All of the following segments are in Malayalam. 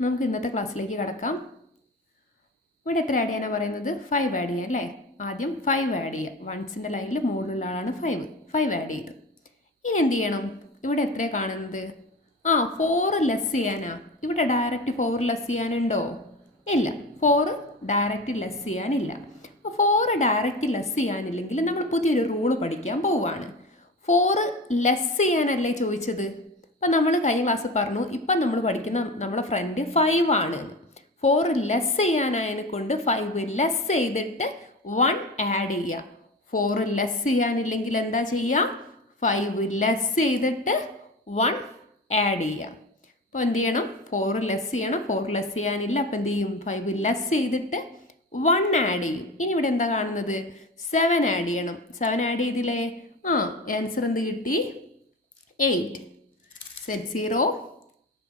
നമുക്ക് ഇന്നത്തെ ക്ലാസ്സിലേക്ക് കടക്കാം. ഇവിടെ എത്ര ആഡ് ചെയ്യാനാണ് പറയുന്നത്? 5 ആഡ് ചെയ്യാം അല്ലേ? ആദ്യം 5 ആഡ് ചെയ്യുക. വൺസിൻ്റെ ലൈനിൽ മുകളിലുള്ള ആളാണ് 5 ആഡ് ചെയ്തു. ഇനി എന്ത് ചെയ്യണം? ഇവിടെ എത്ര കാണുന്നത്? 4 ലെസ് ചെയ്യാനാ. ഇവിടെ ഡയറക്റ്റ് 4 ലെസ് ചെയ്യാനുണ്ടോ? ഇല്ല, 4 ഡയറക്റ്റ് ലെസ് ചെയ്യാനില്ല. അപ്പോൾ 4 ഡയറക്റ്റ് ലെസ് ചെയ്യാനില്ലെങ്കിൽ നമ്മൾ പുതിയൊരു റൂള് പഠിക്കാൻ പോവുകയാണ്. 4 ലെസ് ചെയ്യാനല്ലേ ചോദിച്ചത്? അപ്പം നമ്മൾ കഴിഞ്ഞ ക്ലാസ് പറഞ്ഞു, ഇപ്പം നമ്മൾ പഠിക്കുന്ന നമ്മുടെ ഫ്രണ്ട് 5 ആണ്. 4 ലെസ് ചെയ്യാനായതിനെ കൊണ്ട് 5 ലെസ് ചെയ്തിട്ട് 1 ആഡ് ചെയ്യുക. 4 ലെസ് ചെയ്യാനില്ലെങ്കിൽ എന്താ ചെയ്യുക? 5 ലെസ് ചെയ്തിട്ട് 1 ആഡ് ചെയ്യുക. അപ്പോൾ എന്ത് ചെയ്യണം? 4 ലെസ് ചെയ്യണം. 4 ലെസ് ചെയ്യാനില്ല, അപ്പം എന്ത് ചെയ്യും? 5 ലെസ് ചെയ്തിട്ട് 1 ആഡ് ചെയ്യും. ഇനി ഇവിടെ എന്താ കാണുന്നത്? 7 ആഡ് ചെയ്യണം. 7 ആഡ് ചെയ്തില്ലേ? ആൻസർ എന്ത് കിട്ടി? 8. സെറ്റ് 0,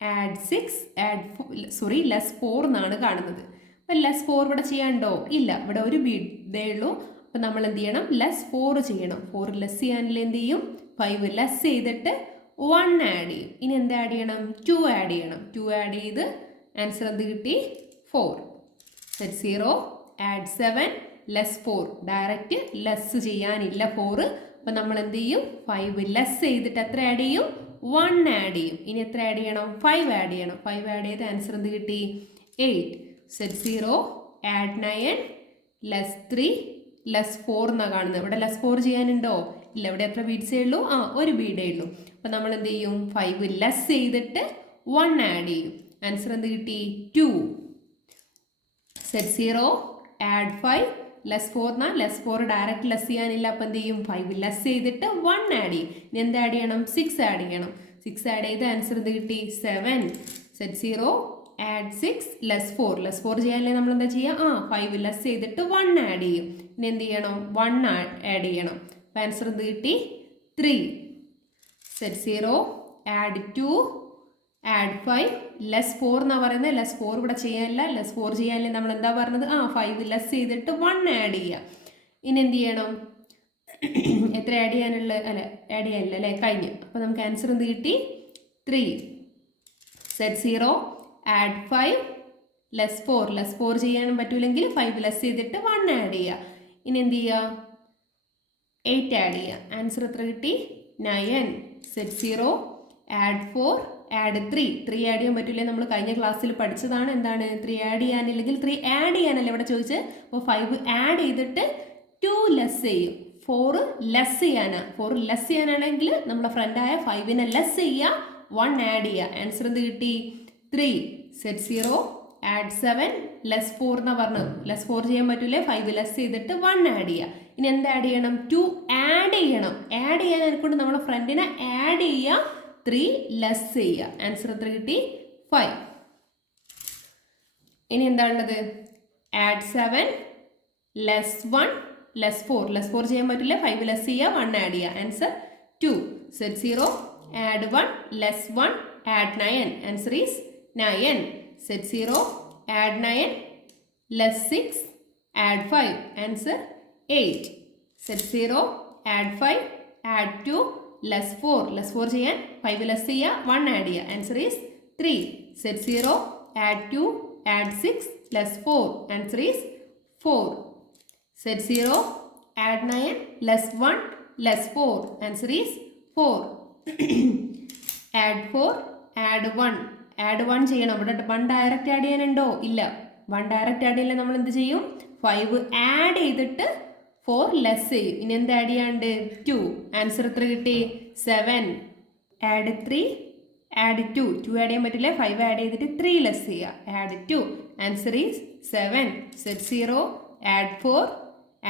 ആഡ് 6, ലെസ് 4 എന്നാണ് കാണുന്നത്. അപ്പം ലെസ് 4 ഇവിടെ ചെയ്യാനുണ്ടോ? ഇല്ല, ഇവിടെ ഒരു ബീഡേ ഉള്ളൂ. അപ്പം നമ്മൾ എന്ത് ചെയ്യണം? ലെസ് 4 ചെയ്യണം. 4 ലെസ് ചെയ്യാനില്ല, എന്ത് ചെയ്യും? 5 ലെസ് ചെയ്തിട്ട് 1 ആഡ് ചെയ്യും. ഇനി എന്ത് ആഡ് ചെയ്യണം? 2 ആഡ് ചെയ്യണം. 2 ആഡ് ചെയ്ത് ആൻസർ എന്ത് കിട്ടി? 4. Set 0, add 7, less 4. Direct less ചെയ്യാനില്ല 4. അപ്പം നമ്മൾ എന്ത് ചെയ്യും? 5 ലെസ് ചെയ്തിട്ട് എത്ര ആഡ് ചെയ്യും? 1 ആഡ് ചെയ്യും. ഇനി എത്ര ആഡ് ചെയ്യണം? 5 ആഡ് ചെയ്യണം. 5 ആഡ് ചെയ്ത് ആൻസർ എന്ത് കിട്ടി? 8. സെറ്റ് 0, ആഡ് 9, ലെസ് 3, ലെസ് 4 എന്നാണ് കാണുന്നത്. ഇവിടെ ലെസ് 4 ചെയ്യാനുണ്ടോ? ഇല്ല, ഇവിടെ എത്ര ബീഡ്സേ ഉള്ളൂ? ഒരു ബീഡേ ഉള്ളൂ. അപ്പം നമ്മൾ എന്ത് ചെയ്യും? 5 ലെസ് ചെയ്തിട്ട് 1 ആഡ് ചെയ്യും. ആൻസർ എന്ത് കിട്ടി? 2. സെറ്റ് 0, ആഡ് 5, ലെസ് 4 എന്നാൽ ലെസ് 4 ഡയറക്റ്റ് ലെസ് ചെയ്യാനില്ല, അപ്പം എന്ത് ചെയ്യും? 5 ലെസ് ചെയ്തിട്ട് 1 ആഡ് ചെയ്യും. ഇനി എന്ത് ആഡ് ചെയ്യണം? 6 ആഡ് ചെയ്യണം. 6 ആഡ് ചെയ്ത് ആൻസർ എന്ത് കിട്ടി? 7. Set 0, add 6, less 4. ലെസ് 4 ചെയ്യാനല്ലേ നമ്മൾ എന്താ ചെയ്യുക? 5 ലെസ് ചെയ്തിട്ട് 1 ആഡ് ചെയ്യും. ഇനി എന്ത് ചെയ്യണം? 1 ആഡ് ചെയ്യണം. അപ്പം ആൻസർ എന്ത് കിട്ടി? 3. സെറ്റ് 0, ആഡ് 2, ആഡ് 5, ലെസ് 4 എന്നാണ് പറയുന്നത്. ലെസ് 4 ഇവിടെ ചെയ്യാനില്ല. ലെസ് 4 ചെയ്യാനില്ല, നമ്മൾ എന്താ പറഞ്ഞത്? 5 ലെസ് ചെയ്തിട്ട് 1 ആഡ് ചെയ്യുക. ഇനി എന്ത് ചെയ്യണം? എത്ര ആഡ് ചെയ്യാനുള്ള? ആഡ് ചെയ്യാനില്ല അല്ലേ? കഴിഞ്ഞു. അപ്പോൾ നമുക്ക് ആൻസർ എന്ത് കിട്ടി? 3. Set 0, add 5, less 4. ലെസ് 4 ചെയ്യാനും പറ്റൂലെങ്കിൽ 5 ലെസ് ചെയ്തിട്ട് 1 ആഡ് ചെയ്യുക. ഇനി എന്ത് ചെയ്യുക? 8 ആഡ് ചെയ്യുക. ആൻസർ എത്ര കിട്ടി? 9. സെറ്റ് 0, ആഡ് 4, ആഡ് 3 ആഡ് ചെയ്യാൻ പറ്റില്ലേ? നമ്മൾ കഴിഞ്ഞ ക്ലാസ്സിൽ പഠിച്ചതാണ്. എന്താണ്? 3 ആഡ് ചെയ്യാനില്ലെങ്കിൽ 3 ആഡ് ചെയ്യാനല്ലേ ഇവിടെ ചോദിച്ചത്. അപ്പോൾ 5 ആഡ് ചെയ്തിട്ട് 2 ലെസ് ചെയ്യും. 4 ലെസ് ചെയ്യാനാണ്. 4 ലെസ് ചെയ്യാനാണെങ്കിൽ നമ്മളെ ഫ്രണ്ടായ 5നെ ലെസ് ചെയ്യുക, 1 ആഡ് ചെയ്യുക. ആൻസർ എന്ത് കിട്ടി? 3. സെറ്റ് 0, ആഡ് 7, ലെസ് 4 എന്നാണ് പറഞ്ഞത്. ലെസ് 4 ചെയ്യാൻ പറ്റൂലേ? 5 ലെസ് ചെയ്തിട്ട് 1 ആഡ് ചെയ്യുക. ഇനി എന്ത് ആഡ് ചെയ്യണം? 2 ആഡ് ചെയ്യണം. ആഡ് ചെയ്യാൻ കൊണ്ട് നമ്മളെ ഫ്രണ്ടിനെ ആഡ് ചെയ്യുക, 3 ലെസ് ചെയ്യുക. ആൻസർ എത്ര കിട്ടി? 5. ഇനി എന്താ ഉള്ളത്? Add 7, less 1, less 4. ലെസ് 4 ചെയ്യാൻ പറ്റില്ല, 5 ലെസ് ചെയ്യുക, 1 ആഡ് ചെയ്യുക. Answer 2. Set 0, add 1, less 1, add 9. Answer is 9. Set 0, add 9, less 6, add 5. Answer 8. Set 0, add 5, add 2, less 4. Less 4 ചെയ്യാൻ 5 ലെസ് ചെയ്യുക, 1 ആഡ് ചെയ്യുക. Answer is 3. Set 0, add 2, add 6, less 4. Answer is 4. Set 0, add 9, less 1, less 4. Answer is 4. Add 4, add 1. Add 1 ചെയ്യണം. ഇവിടെ 1 ഡയറക്റ്റ് ആഡ് ചെയ്യാനുണ്ടോ? ഇല്ല, 1 ഡയറക്റ്റ് ആഡ് ചെയ്യില്ല. നമ്മൾ എന്ത് ചെയ്യും? 5 ആഡ് ചെയ്തിട്ട് 4 ലെസ് ചെയ്യും. ഇനി എന്ത് ആഡ് ചെയ്യാണ്ട്? 2. ആൻസർ എത്ര കിട്ടി? 7. Add 3, add 2. 2 ആഡ് ചെയ്യാൻ പറ്റില്ല, 5 ആഡ് ചെയ്തിട്ട് 3 ലെസ് ചെയ്യുക, add 2. Answer is 7. Set 0, add 4,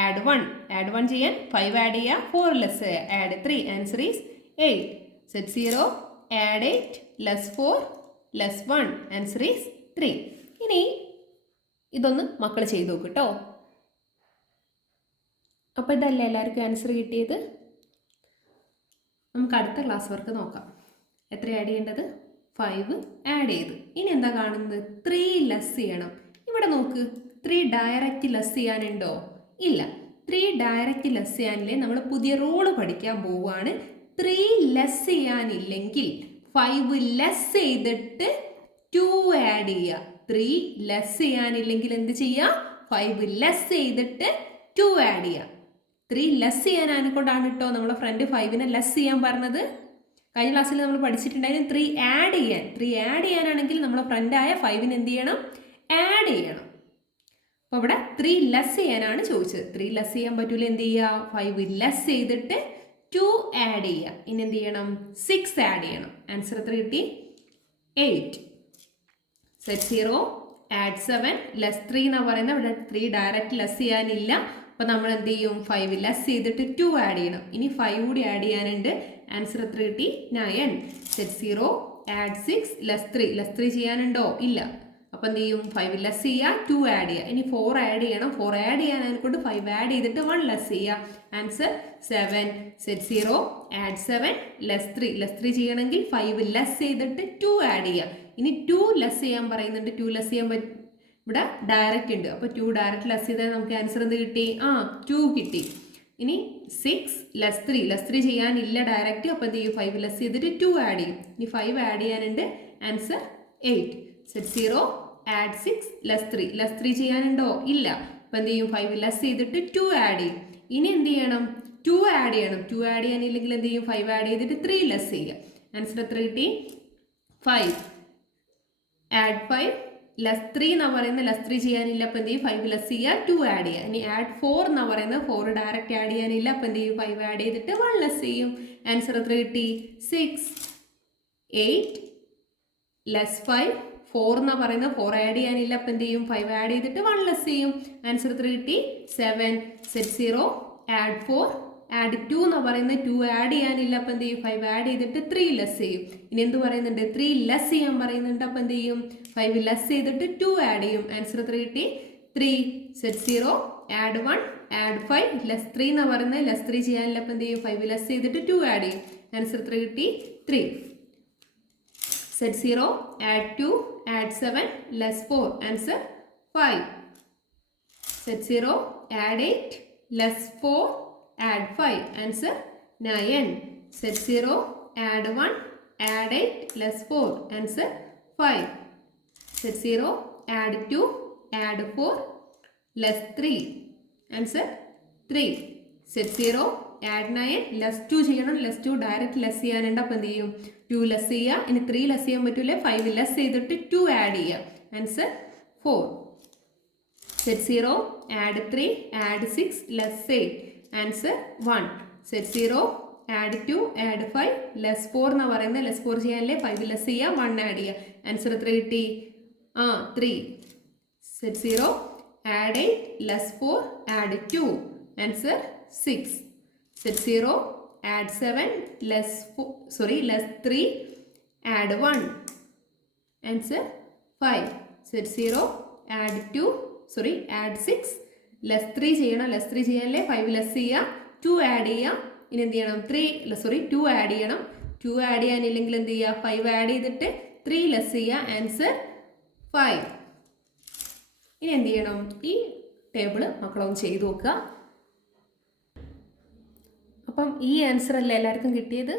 add 1. Add 1 ചെയ്യാൻ 5 ആഡ് ചെയ്യുക, 4 ലെസ് ചെയ്യുക, add 3. Answer is 8. Set 0, add 8, less 4, less 1. Answer is 3. ഇനി ഇതൊന്ന് മക്കൾ ചെയ്ത് നോക്ക് കേട്ടോ. അപ്പോൾ ഇതല്ലേ എല്ലാവർക്കും ആൻസർ കിട്ടിയത്? നമുക്ക് അടുത്ത ക്ലാസ് വർക്ക് നോക്കാം. എത്ര ആഡ് ചെയ്യേണ്ടത്? 5 ആഡ് ചെയ്ത്. ഇനി എന്താ കാണുന്നത്? 3 ലെസ് ചെയ്യണം. ഇവിടെ നോക്ക്, 3 ഡയറക്റ്റ് ലെസ് ചെയ്യാനുണ്ടോ? ഇല്ല, 3 ഡയറക്റ്റ് ലെസ് ചെയ്യാനില്ലേ? നമ്മൾ പുതിയ റൂള് പഠിക്കാൻ പോവുകയാണ്. 3 ലെസ് ചെയ്യാനില്ലെങ്കിൽ 5 ലെസ് ചെയ്തിട്ട് 2 ആഡ് ആഡ് ചെയ്യുക. 3 ലെസ് ചെയ്യാനില്ലെങ്കിൽ എന്ത് ചെയ്യുക? 5 ലെസ് ചെയ്തിട്ട് 2 ആഡ് ചെയ്യുക. 3 ലെസ് ചെയ്യാൻ കൊണ്ടാണ് കേട്ടോ നമ്മളെ ഫ്രണ്ട് 5നെ ലെസ് ചെയ്യാൻ പറഞ്ഞത്. കഴിഞ്ഞ ക്ലാസ്സിൽ നമ്മൾ പഠിച്ചിട്ടുണ്ടായിരുന്നു 3 ആഡ് ചെയ്യാൻ. 3 ആഡ് ചെയ്യാനാണെങ്കിൽ നമ്മളെ ഫ്രണ്ടായ 5ന് എന്ത് ചെയ്യണം? ആഡ് ചെയ്യണം. അപ്പോൾ ഇവിടെ 3 ലെസ് ചെയ്യാനാണ് ചോദിച്ചത്. 3 ലെസ് ചെയ്യാൻ പറ്റൂല, എന്ത് ചെയ്യുക? 5 ലെസ് ചെയ്തിട്ട് 2 ആഡ് ചെയ്യുക. ഇനി എന്ത് ചെയ്യണം? 6 ആഡ് ചെയ്യണം. ആൻസർ എത്ര കിട്ടി? 8. സെറ്റ് 0 ആഡ് 7 ലെസ് 3 എന്നാണ് പറയുന്നത്. ഇവിടെ 3 ഡയറക്റ്റ് ലെസ് ചെയ്യാനില്ല. അപ്പോൾ നമ്മൾ എന്ത് ചെയ്യും? 5 ലെസ് ചെയ്തിട്ട് 2 ആഡ് ചെയ്യണം. ഇനി 5 കൂടി ആഡ് ചെയ്യാനുണ്ട്. ആൻസർ എത്ര കിട്ടി? 9. Set 0 add 6 less 3. ലെസ് 3 ചെയ്യാനുണ്ടോ? ഇല്ല. അപ്പോൾ എന്ത് ചെയ്യും? 5 ലെസ് ചെയ്യുക, 2 ആഡ് ചെയ്യുക. ഇനി 4 ആഡ് ചെയ്യണം. 4 ആഡ് ചെയ്യാനായിക്കൊണ്ട് 5 ആഡ് ചെയ്തിട്ട് 1 ലെസ് ചെയ്യുക. Answer 7. Set 0 add 7 less 3. Less 3 ചെയ്യണമെങ്കിൽ 5 ലെസ് ചെയ്തിട്ട് 2 ആഡ് ചെയ്യുക. ഇനി 2 ലെസ് ചെയ്യാൻ പറയുന്നുണ്ട്. 2 ലെസ് ചെയ്യാൻ ഇവിടെ ഡയറക്റ്റ് ഉണ്ട്. അപ്പോൾ 2 ഡയറക്റ്റ് ലെസ് ചെയ്താൽ നമുക്ക് ആൻസർ എന്ത് കിട്ടി? 2 കിട്ടി. ഇനി 6 ലെസ് 3. ലെസ് 3 ചെയ്യാനില്ല ഡയറക്റ്റ്. അപ്പോൾ എന്ത് ചെയ്യും? 5 ലെസ് ചെയ്തിട്ട് 2 ആഡ് ചെയ്യും. ഇനി 5 ആഡ് ചെയ്യാനുണ്ട്. Answer 8. Set 0 add 6 less 3. Less 3 ചെയ്യാനുണ്ടോ? ഇല്ല. അപ്പോൾ എന്ത് ചെയ്യും? 5 ലെസ് ചെയ്തിട്ട് 2 ആഡ് ചെയ്യും. ഇനി എന്ത് ചെയ്യണം? 2 ആഡ് ചെയ്യണം. 2 ആഡ് ചെയ്യാനില്ലെങ്കിൽ എന്ത് ചെയ്യും? 5 ആഡ് ചെയ്തിട്ട് 3 ലെസ് ചെയ്യുക. ആൻസർ എത്ര കിട്ടി? 5. ആഡ് 5 ലെസ് 3 എന്നാണ് പറയുന്നത്. ലെസ് 3 ചെയ്യാനില്ല. അപ്പോൾ എന്ത് ചെയ്യും? 5 ലെസ് ചെയ്യുക, 2 ആഡ് ചെയ്യുക. ഇനി ആഡ് 4 എന്നാണ് പറയുന്നത്. 4 ഡയറക്റ്റ് ആഡ് ചെയ്യാനില്ല. അപ്പോൾ എന്ത് ചെയ്യും? 5 ആഡ് ചെയ്തിട്ട് 1 ലെസ് ചെയ്യും. ആൻസർ എത്ര കിട്ടി? 6. 8 ലെസ് 5. 4 എന്നാണ് പറയുന്നത്. 4 ആഡ് ചെയ്യാനില്ല. അപ്പോൾ എന്ത് ചെയ്യും? 5 ആഡ് ചെയ്തിട്ട് 1 ലെസ് ചെയ്യും. ആൻസർ എത്ര കിട്ടി? 7. സെറ്റ് 0 ആഡ് 4 ആഡ് 2 എന്നാണ് പറയുന്നത്. 2 ആഡ് ചെയ്യാനില്ല. അപ്പോൾ എന്ത് ചെയ്യും? 5 ആഡ് ചെയ്തിട്ട് 3 ലെസ് ചെയ്യും. ഇനി എന്ത് പറയുന്നുണ്ട്? 3 ലെസ് ചെയ്യാൻ പറയുന്നുണ്ട്. അപ്പോൾ എന്ത് ചെയ്യും? 5 ലെസ് ചെയ്തിട്ട് 2 ആഡ് ചെയ്യും. ആൻസർ എത്ര കിട്ടി? 3. സെറ്റ് 0 ആഡ് 1 ആഡ് 5 ലെസ് 3 എന്നാണ് പറയുന്നത്. ലെസ് 3 ചെയ്യാനില്ല. അപ്പോൾ എന്ത് ചെയ്യും? 5 ലെസ് ചെയ്തിട്ട് 2 ആഡ് ചെയ്യും. ആൻസർ എത്ര കിട്ടി? 3. Set 0 add 2 add 7 less 4. Answer 5. Set 0 add 8 less 4 add 5. Answer 9. Set 0 add 1 add 8 less 4. Answer 5. Set 0 add 2 add 4 less 3. Answer 3. Set 0 add 9 less 2 ചെയ്യണം. less 2 direct less ചെയ്യാനുണ്ട്. അപ്പോൾ എന്ത് ചെയ്യും? 2 less ചെയ്യുക. ഇനി 3 less ചെയ്യാൻ പറ്റൂലേ? 5 less ചെയ്തിട്ട് 2 add ചെയ്യുക. Answer 4. Set 0 add 3 add 6 less 8. Answer 1. Set 0 add 2 add 5 less 4 എന്നാണ് പറയുന്നത്. ലെസ് 4 ചെയ്യാനല്ലേ? 5 ലെസ് ചെയ്യുക, 1 ആഡ് ചെയ്യുക. ആൻസർ എത്ര കിട്ടി? 3. Set 0 add 8 less 4 add 2. Answer 6. Set 0 add 7 less 3 add 1. Answer 5. Set 0 add 6 less 3 ചെയ്യണം. ലെസ് 3 ചെയ്യാനല്ലേ? 5 ലെസ് ചെയ്യുക, 2 ആഡ് ചെയ്യുക. ഇനി എന്ത് ചെയ്യണം? 2 ആഡ് ചെയ്യണം. 2 ആഡ് ചെയ്യാനില്ലെങ്കിൽ എന്ത് ചെയ്യുക? 5 ആഡ് ചെയ്തിട്ട് 3 ലെസ് ചെയ്യുക. ആൻസർ 5. ഇനി എന്ത് ചെയ്യണം? ഈ ടേബിള് മക്കളൊന്ന് ചെയ്ത് നോക്കുക. അപ്പം ഈ ആൻസർ അല്ലേ എല്ലാവർക്കും കിട്ടിയത്?